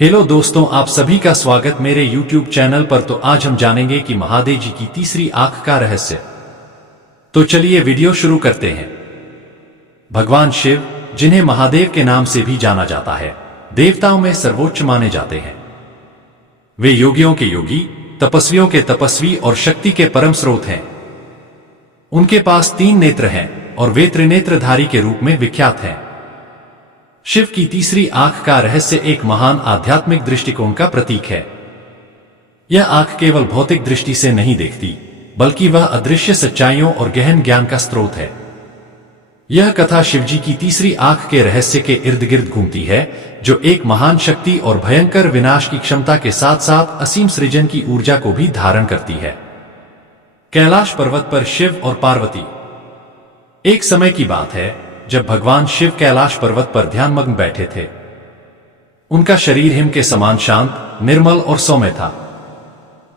Hello दोस्तों, आप सभी का स्वागत मेरे YouTube चैनल पर। तो आज हम जानेंगे कि महादेव जी की तीसरी आंख का रहस्य। तो चलिए वीडियो शुरू करते हैं। भगवान शिव, जिन्हें महादेव के नाम से भी जाना जाता है, देवताओं में सर्वोच्च माने जाते हैं। वे योगियों के योगी, तपस्वियों के तपस्वी और शक्ति के परम स्रोत हैं। उनके पास 3 नेत्र हैं और वे त्रिनेत्रधारी के रूप में विख्यात हैं। शिव की तीसरी आंख का रहस्य एक महान आध्यात्मिक दृष्टिकोण का प्रतीक है। यह आंख केवल भौतिक दृष्टि से नहीं देखती, बल्कि वह अदृश्य सच्चाइयों और गहन ज्ञान का स्रोत है। यह कथा शिवजी की तीसरी आंख के रहस्य के इर्द गिर्द घूमती है, जो एक महान शक्ति और भयंकर विनाश की क्षमता के साथ साथ असीम सृजन की ऊर्जा को भी धारण करती है। कैलाश पर्वत पर शिव और पार्वती। एक समय की बात है जब भगवान शिव कैलाश पर्वत पर ध्यानमग्न बैठे थे। उनका शरीर हिम के समान शांत, निर्मल और सौम्य था।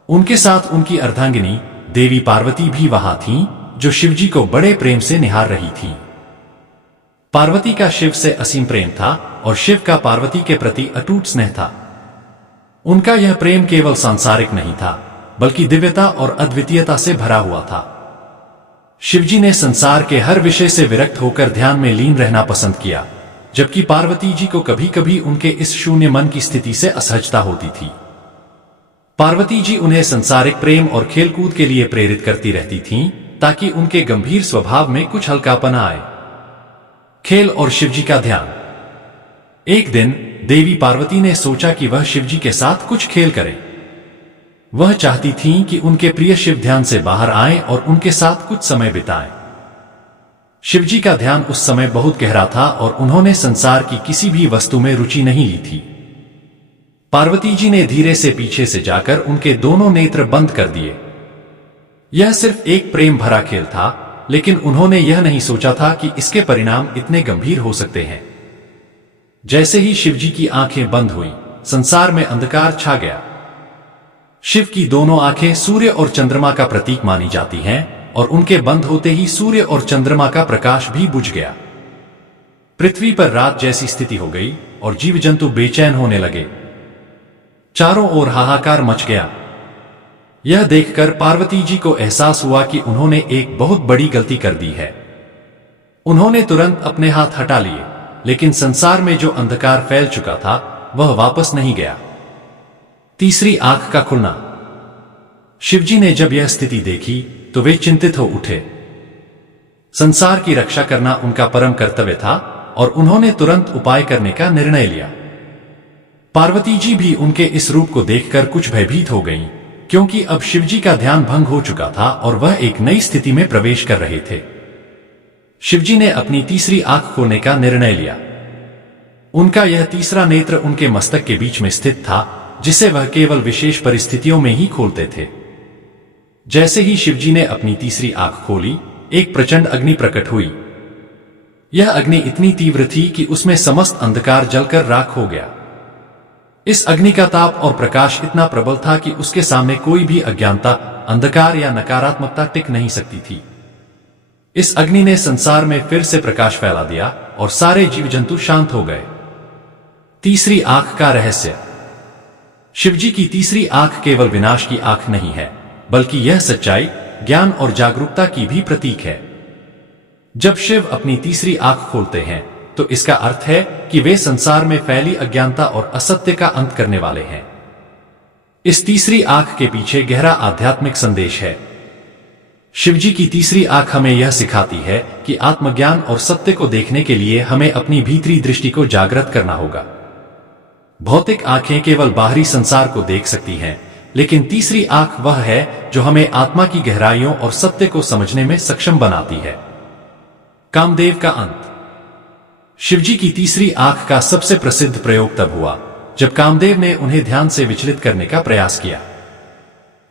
उनके साथ उनकी अर्धांगिनी देवी पार्वती भी वहां थीं, जो शिवजी को बड़े प्रेम से निहार रही थी। पार्वती का शिव से असीम प्रेम था और शिव का पार्वती के प्रति अटूट स्नेह था। उनका यह प्रेम केवल सांसारिक नहीं था, बल्कि दिव्यता और अद्वितीयता से भरा हुआ था। शिवजी ने संसार के हर विषय से विरक्त होकर ध्यान में लीन रहना पसंद किया, जबकि पार्वती जी को कभी कभी उनके इस शून्य मन की स्थिति से असहजता होती थी। पार्वती जी उन्हें संसारिक प्रेम और खेलकूद के लिए प्रेरित करती रहती थीं, ताकि उनके गंभीर स्वभाव में कुछ हल्कापना आए। खेल और शिवजी का ध्यान। एक दिन देवी पार्वती ने सोचा कि वह शिवजी के साथ कुछ खेल करें। वह चाहती थीं कि उनके प्रिय शिव ध्यान से बाहर आएं और उनके साथ कुछ समय बिताएं। शिवजी का ध्यान उस समय बहुत गहरा था और उन्होंने संसार की किसी भी वस्तु में रुचि नहीं ली थी। पार्वती जी ने धीरे से पीछे से जाकर उनके दोनों नेत्र बंद कर दिए। यह सिर्फ एक प्रेम भरा खेल था, लेकिन उन्होंने यह नहीं सोचा था कि इसके परिणाम इतने गंभीर हो सकते हैं। जैसे ही शिवजी की आंखें बंद हुई, संसार में अंधकार छा गया। शिव की दोनों आंखें सूर्य और चंद्रमा का प्रतीक मानी जाती हैं, और उनके बंद होते ही सूर्य और चंद्रमा का प्रकाश भी बुझ गया। पृथ्वी पर रात जैसी स्थिति हो गई और जीव जंतु बेचैन होने लगे। चारों ओर हाहाकार मच गया। यह देखकर पार्वती जी को एहसास हुआ कि उन्होंने एक बहुत बड़ी गलती कर दी है। उन्होंने तुरंत अपने हाथ हटा लिए, लेकिन संसार में जो अंधकार फैल चुका था वह वापस नहीं गया। तीसरी आंख का खुलना। शिवजी ने जब यह स्थिति देखी तो वे चिंतित हो उठे। संसार की रक्षा करना उनका परम कर्तव्य था और उन्होंने तुरंत उपाय करने का निर्णय लिया। पार्वती जी भी उनके इस रूप को देखकर कुछ भयभीत हो गईं, क्योंकि अब शिवजी का ध्यान भंग हो चुका था और वह एक नई स्थिति में प्रवेश कर रहे थे। शिवजी ने अपनी तीसरी आंख खोलने का निर्णय लिया। उनका यह तीसरा नेत्र उनके मस्तक के बीच में स्थित था, जिसे वह केवल विशेष परिस्थितियों में ही खोलते थे। जैसे ही शिवजी ने अपनी तीसरी आंख खोली, एक प्रचंड अग्नि प्रकट हुई। यह अग्नि इतनी तीव्र थी कि उसमें समस्त अंधकार जलकर राख हो गया। इस अग्नि का ताप और प्रकाश इतना प्रबल था कि उसके सामने कोई भी अज्ञानता, अंधकार या नकारात्मकता टिक नहीं सकती थी। इस अग्नि ने संसार में फिर से प्रकाश फैला दिया और सारे जीव जंतु शांत हो गए। तीसरी आंख का रहस्य। शिवजी की तीसरी आंख केवल विनाश की आंख नहीं है, बल्कि यह सच्चाई, ज्ञान और जागरूकता की भी प्रतीक है। जब शिव अपनी तीसरी आंख खोलते हैं तो इसका अर्थ है कि वे संसार में फैली अज्ञानता और असत्य का अंत करने वाले हैं। इस तीसरी आंख के पीछे गहरा आध्यात्मिक संदेश है। शिवजी की तीसरी आंख हमें यह सिखाती है कि आत्मज्ञान और सत्य को देखने के लिए हमें अपनी भीतरी दृष्टि को जागृत करना होगा। भौतिक आंखें केवल बाहरी संसार को देख सकती हैं, लेकिन तीसरी आंख वह है जो हमें आत्मा की गहराइयों और सत्य को समझने में सक्षम बनाती है। कामदेव का अंत। शिवजी की तीसरी आंख का सबसे प्रसिद्ध प्रयोग तब हुआ जब कामदेव ने उन्हें ध्यान से विचलित करने का प्रयास किया।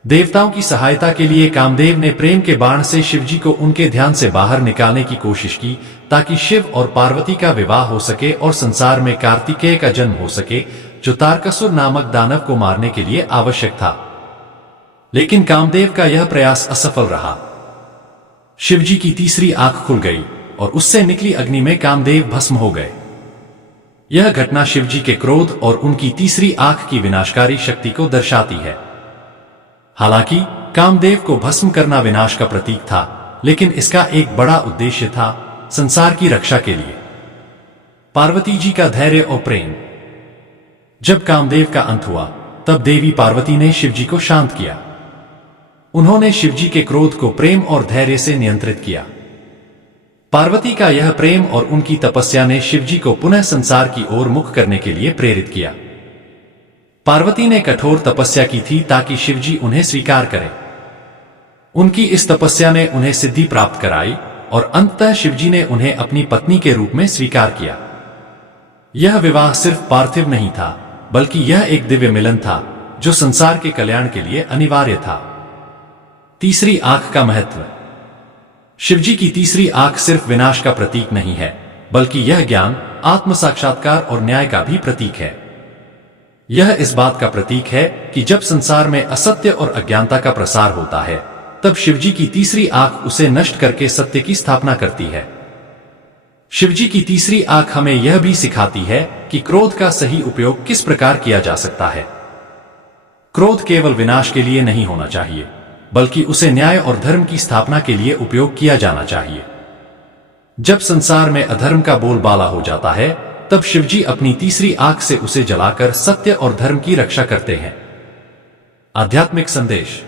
देवताओं की सहायता के लिए कामदेव ने प्रेम के बाण से शिवजी को उनके ध्यान से बाहर निकालने की कोशिश की, ताकि शिव और पार्वती का विवाह हो सके और संसार में कार्तिकेय का जन्म हो सके, जो तारकासुर नामक दानव को मारने के लिए आवश्यक था। लेकिन कामदेव का यह प्रयास असफल रहा। शिवजी की तीसरी आंख खुल गई और उससे निकली अग्नि में कामदेव भस्म हो गए। यह घटना शिवजी के क्रोध और उनकी तीसरी आंख की विनाशकारी शक्ति को दर्शाती है। हालांकि कामदेव को भस्म करना विनाश का प्रतीक था, लेकिन इसका एक बड़ा उद्देश्य था, संसार की रक्षा के लिए। पार्वती जी का धैर्य और प्रेम। जब कामदेव का अंत हुआ, तब देवी पार्वती ने शिवजी को शांत किया। उन्होंने शिवजी के क्रोध को प्रेम और धैर्य से नियंत्रित किया। पार्वती का यह प्रेम और उनकी तपस्या ने शिवजी को पुनः संसार की ओर मुख करने के लिए प्रेरित किया। पार्वती ने कठोर तपस्या की थी ताकि शिवजी उन्हें स्वीकार करें। उनकी इस तपस्या ने उन्हें सिद्धि प्राप्त कराई और अंततः शिवजी ने उन्हें अपनी पत्नी के रूप में स्वीकार किया। यह विवाह सिर्फ पार्थिव नहीं था, बल्कि यह एक दिव्य मिलन था जो संसार के कल्याण के लिए अनिवार्य था। तीसरी आंख का महत्व। शिवजी की तीसरी आंख सिर्फ विनाश का प्रतीक नहीं है, बल्कि यह ज्ञान, आत्म साक्षात्कार और न्याय का भी प्रतीक है। यह इस बात का प्रतीक है कि जब संसार में असत्य और अज्ञानता का प्रसार होता है, तब शिवजी की तीसरी आंख उसे नष्ट करके सत्य की स्थापना करती है। शिवजी की तीसरी आंख हमें यह भी सिखाती है कि क्रोध का सही उपयोग किस प्रकार किया जा सकता है। क्रोध केवल विनाश के लिए नहीं होना चाहिए, बल्कि उसे न्याय और धर्म की स्थापना के लिए उपयोग किया जाना चाहिए। जब संसार में अधर्म का बोलबाला हो जाता है, तब शिवजी अपनी तीसरी आंख से उसे जलाकर सत्य और धर्म की रक्षा करते हैं। आध्यात्मिक संदेश।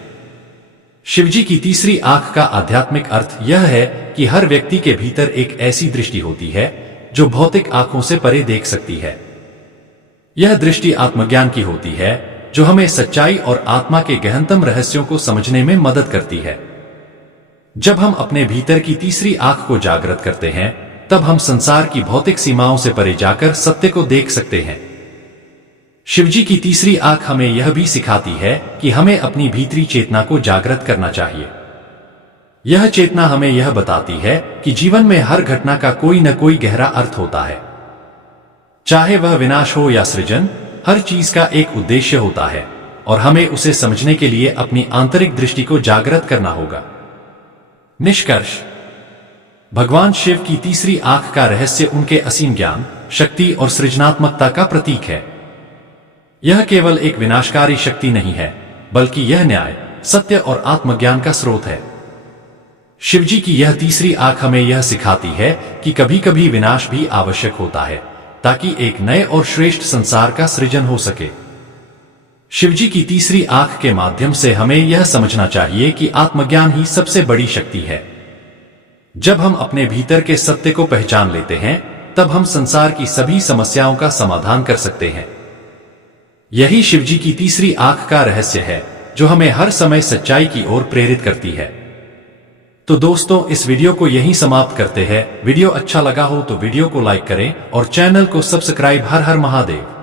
शिवजी की तीसरी आंख का आध्यात्मिक अर्थ यह है कि हर व्यक्ति के भीतर एक ऐसी दृष्टि होती है जो भौतिक आंखों से परे देख सकती है। यह दृष्टि आत्मज्ञान की होती है, जो हमें सच्चाई और आत्मा के गहनतम रहस्यों को समझने में मदद करती है। जब हम अपने भीतर की तीसरी आंख को जागृत करते हैं, तब हम संसार की भौतिक सीमाओं से परे जाकर सत्य को देख सकते हैं। शिवजी की तीसरी आंख हमें यह भी सिखाती है कि हमें अपनी भीतरी चेतना को जागृत करना चाहिए। यह चेतना हमें यह बताती है कि जीवन में हर घटना का कोई न कोई गहरा अर्थ होता है। चाहे वह विनाश हो या सृजन, हर चीज का एक उद्देश्य होता है और हमें उसे समझने के लिए अपनी आंतरिक दृष्टि को जागृत करना होगा। निष्कर्ष। भगवान शिव की तीसरी आंख का रहस्य उनके असीम ज्ञान, शक्ति और सृजनात्मकता का प्रतीक है। यह केवल एक विनाशकारी शक्ति नहीं है, बल्कि यह न्याय, सत्य और आत्मज्ञान का स्रोत है। शिवजी की यह तीसरी आंख हमें यह सिखाती है कि कभी कभी विनाश भी आवश्यक होता है, ताकि एक नए और श्रेष्ठ संसार का सृजन हो सके। शिवजी की तीसरी आंख के माध्यम से हमें यह समझना चाहिए कि आत्मज्ञान ही सबसे बड़ी शक्ति है। जब हम अपने भीतर के सत्य को पहचान लेते हैं, तब हम संसार की सभी समस्याओं का समाधान कर सकते हैं। यही शिवजी की तीसरी आंख का रहस्य है, जो हमें हर समय सच्चाई की ओर प्रेरित करती है। तो दोस्तों, इस वीडियो को यहीं समाप्त करते हैं। वीडियो अच्छा लगा हो तो वीडियो को लाइक करें और चैनल को सब्सक्राइब। हर हर महादेव।